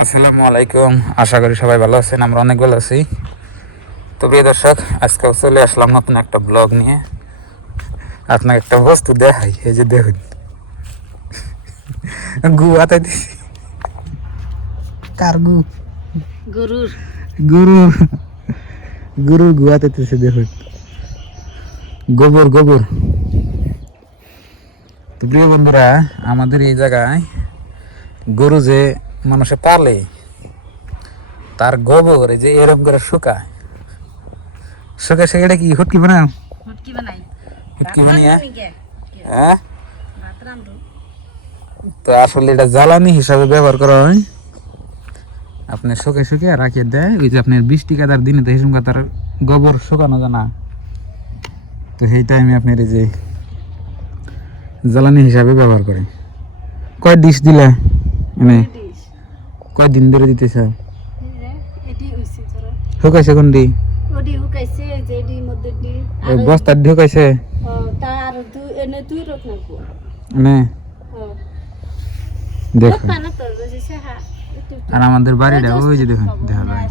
আসসালামু আলাইকুম। আশা করি সবাই ভালো আছেন, আমরা অনেক ভালো আছি। তো প্রিয় দর্শক, আজকে চলে আসলাম নতুন একটা ব্লগ নিয়ে। আপনাকে একটা বস্তু দেখাই, এই যে দেখুন, গু আতাইতেছি। কার গু? গরুর গরুর গরুর গু আতাইতেছে, দেখুন, গোবর গোবর। তো প্রিয় বন্ধুরা, আমাদের এই জায়গায় গরু যে মানুষে পালে, তার গোবর এই যে এরকম করে শুকায় শুকায়, সেটা কি হুটকি বানাও? হুটকি বানিয়ে, হ্যাঁ। তো আসলে এটা জ্বালানি হিসাবে ব্যবহার করা হয়। আপনি শুকে শুকে রাখিয়ে দেয়, ওই যে আপনার বৃষ্টি কাদার দিনে তো হিসুম কাতার গোবর শুকানো যায় না, তো সেই টাইমে আপনার এই যে জ্বালানি হিসাবে ব্যবহার করে। কয় ডিশ দিলে মানে কয় দিন ধরে দিতেছে? শুকাইছে কোন দি? বস্তার ঢুকাইছে দেখুন। আর আমাদের বাড়িটা ওই যে দেখুন, দেখা যায়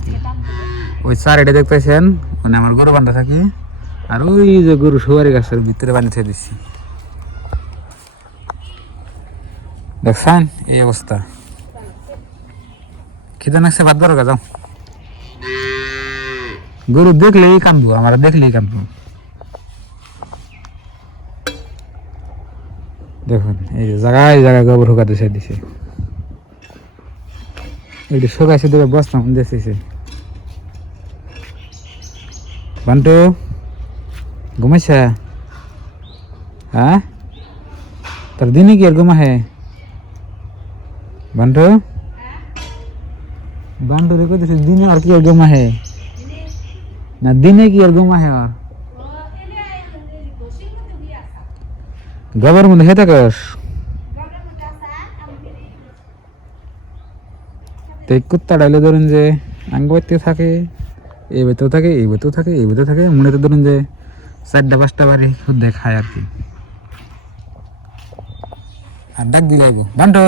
ওই সাইডে দেখতেছেন, মানে আমার গরু বান্ধা থাকি। আর ওই যে গরু সুপারি গাছের ভিতরে বানিয়ে দিচ্ছি, দেখছেন এই অবস্থা। খিদে নাকছে, ভাত বড় যাও। গরু দেখলেই কাঁদবো, আমার দেখলেই কাঁদবো। দেখুন এই যে জায়গায় জায়গায় গোবর শুকাতে চাই দিছে, এইটা শুকাইছে দেবে বস্তা দেখতেছে। বান্টু ঘুমাইছে? হ্যাঁ, তোর দিনে কি আর ঘুমা হে? বান্টু বান্টু রে কইতেছে দিনে আর কি আর ঘুমা হে? না দিনে কি আর ঘুমা হে? আর গোবর মধ্যে হেতে কস তো কুত্তা ডাইলে ধরেন যে আঙ্গবাইতে থাকে, এই বেতেও থাকে, এই বেতেও থাকে, এই বেতেও থাকে, মনে তো ধরুন যে 4টা 5টা বাড়ি খুদ্দে খায় আর কি। আর ডাক দিলে আইব, বান্টো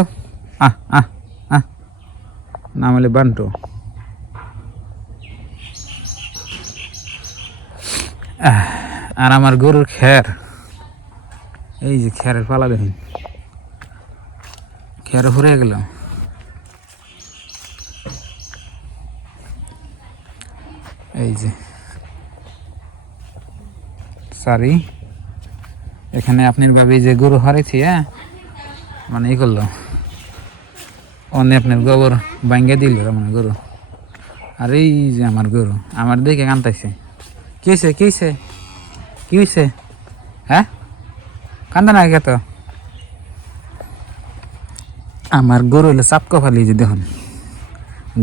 আহ আহ আহ, নাম হলে বান্টো। আর আমার গরুর খের, এই যে খেরের পালা দেখুন, খের ভরে গেল। এই যে সরি, এখানে আপনার ভাবি যে গরু হারাইছি, হ্যাঁ মানে ই করলো, অনেক আপনার গোবর ভাঙ্গে দিল মানে গরু। আর এই যে আমার গরু আমার দেখে কান্দাইছে। কি হয়েছে, কি হয়েছে, কি হয়েছে? হ্যাঁ, কান্দা না কে? তো আমার গরু হইলে চাপ কফালি, যে দেখুন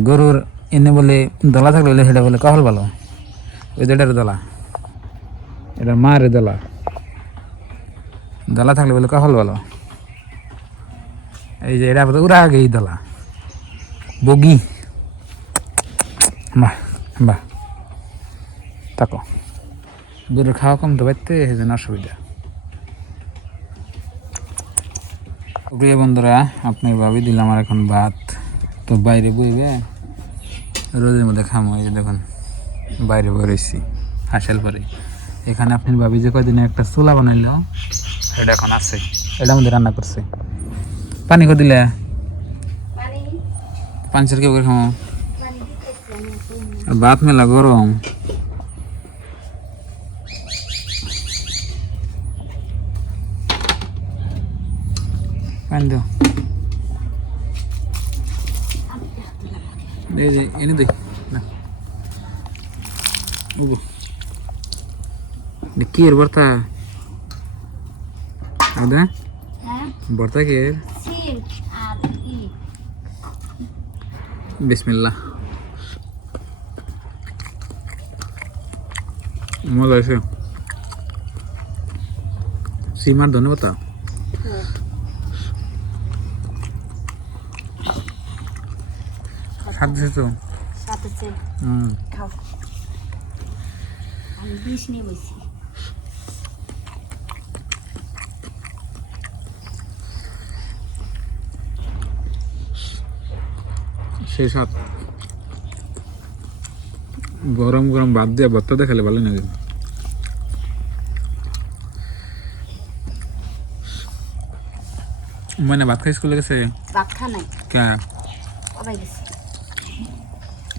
গরুর এনে বলে দলা থাকলে বলে সেটা বলে কফল ভালো, ওই যেটার দলা, এটা মারে দলা, দলা থাকলে বলে কফল ভালো। এই যে এটা উড়া আগে এই দলা বগি, বাহ বাহ, তাকো গরুর খাওয়া কম তো বাইতে, সেই জন্য অসুবিধা। প্রিয় বন্ধুরা, আপনার ভাবি দিলাম আমার এখন ভাত, তো বাইরে বইবে রোদের মধ্যে খামো। এই যে দেখুন বাইরে বইছি হাসেল পরে। এখানে আপনার ভাবি যে কয়দিনে একটা চুলা বানাইল, এটা এখন আছে, এটার মধ্যে রান্না করছে। পানি করে দিলে পানি ছেড়ে কেউ করে খামো, ভাত মেলা গরম। পানি দাও, এই যে এনে দে না, কি এর ভর্তা? আদা ভর্তা কি? বিসমিল্লাহ, মজা আছে। সিমার ধন্যবাদ। স্বাদ দিছে তো, খাও। আমি বিষ নিয়ে বসি। সেই সাত গরম গরম ভাত দিয়ে ভর্তা খেলে ভালো লাগে। মানে ভাত খাই স্কুলে গেছে? ভাত খা নাই কে সবাই গেছে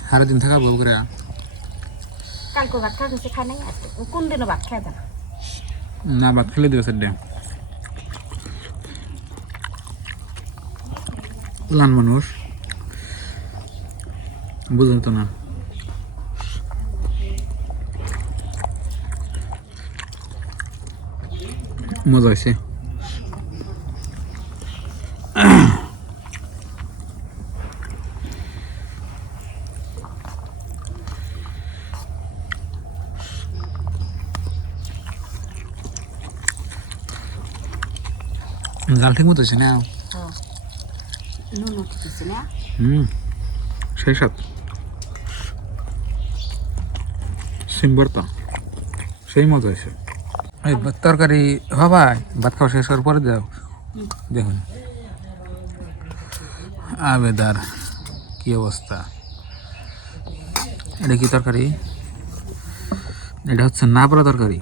সারাদিন থাকা বউ করে কালকে ভাত খা গেছে খা নাই আজকে কোন দিনও ভাত খায় না না ভাত খেলে দিও স্যার লান মানুষ বুঝলেন তো না। মজা হয়েছে। জাল ঠিক মতো হয়েছে না? নুন উঠতেছে না সেই সাত সিম ভর্তা সেই মজা হয়েছে। এই তরকারি হবাই ভাত খাওয়া শেষ হওয়ার পরে যাও দেখুন আবেদার কি অবস্থা। এটা কি তরকারি? এটা হচ্ছে নাবড়া তরকারি।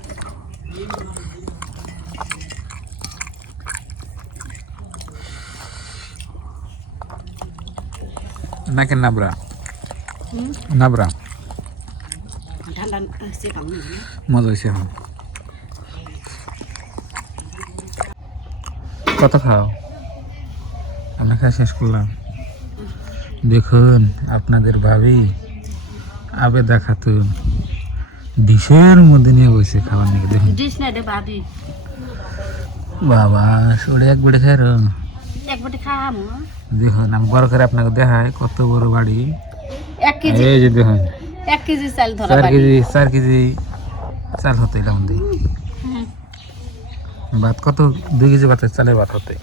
নাকি নাবড়া নাবড়া ঠান্ডা সে কাম মজা হয়েছে। এখন কত খাও? আমরা খাওয়া শেষ করলাম। দেখুন আপনাদের ভাবি আবেদা খাতুন ডিশের মধ্যে নিয়ে বসে খাবার নাকি দেখুন। ডিশ না রে ভাবি বাবা সরে এক বেড়ে খাই এক বাটি খামু দেখুন আমি বড় করে আপনাকে দেখায় কত বড় বাড়ি। 1 কেজি এই যে দেখুন 1 কেজি চাল ধরা 4 কেজি চাল হতে এলাম ভাত কত 2 কেজি ভাতের চালের ভাত হতে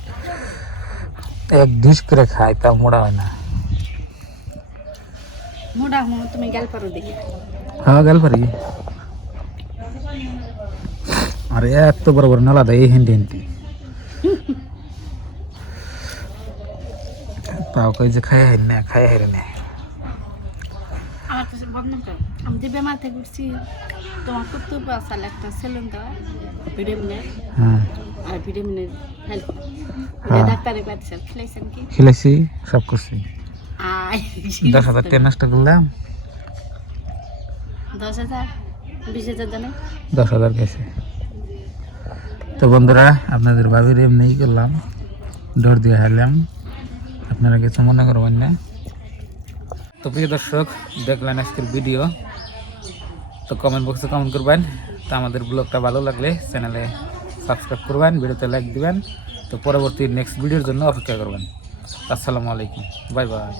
এক ডিশ করে খাই তা মোড়া হয় না। মোড়া মো তুমি গেল পারো দেখি হ্যাঁ গেল পারি। আরে এত বড় বড় নালা দেয় হেন্টি হেন্টি পাও কই যে খাই হাই না খাই হাই না। আমার কাছে বদনাম করো আমি যে বেমার থেকে উঠছি তোমার কর্তব্য আছে একটা সেলুন দেওয়া ভিটামিনের হ্যাঁ আর ভিটামিনের হেল্প ডাক্তারে পাঠিয়েছে খেলাইছেন কি খেলেছি সব করছি। আয় 10,000 টাকা নষ্ট করলাম 10,000 20,000 জানে 10,000 গেছে। তো বন্ধুরা আপনাদের ভাবির এমনিই করলাম ডর দিয়ে হারলাম আপনারা কিছু মনে করবেন না। তো প্রিয় দর্শক দেখলেন আজকের ভিডিও। তো কমেন্ট বক্সে কমেন্ট করবেন। তো আমাদের ব্লগটা ভালো লাগলে চ্যানেলে সাবস্ক্রাইব করবেন, ভিডিওতে লাইক দিবেন। তো পরবর্তী নেক্সট ভিডিওর জন্য অপেক্ষা করবেন। আসসালামু আলাইকুম, বাই বাই।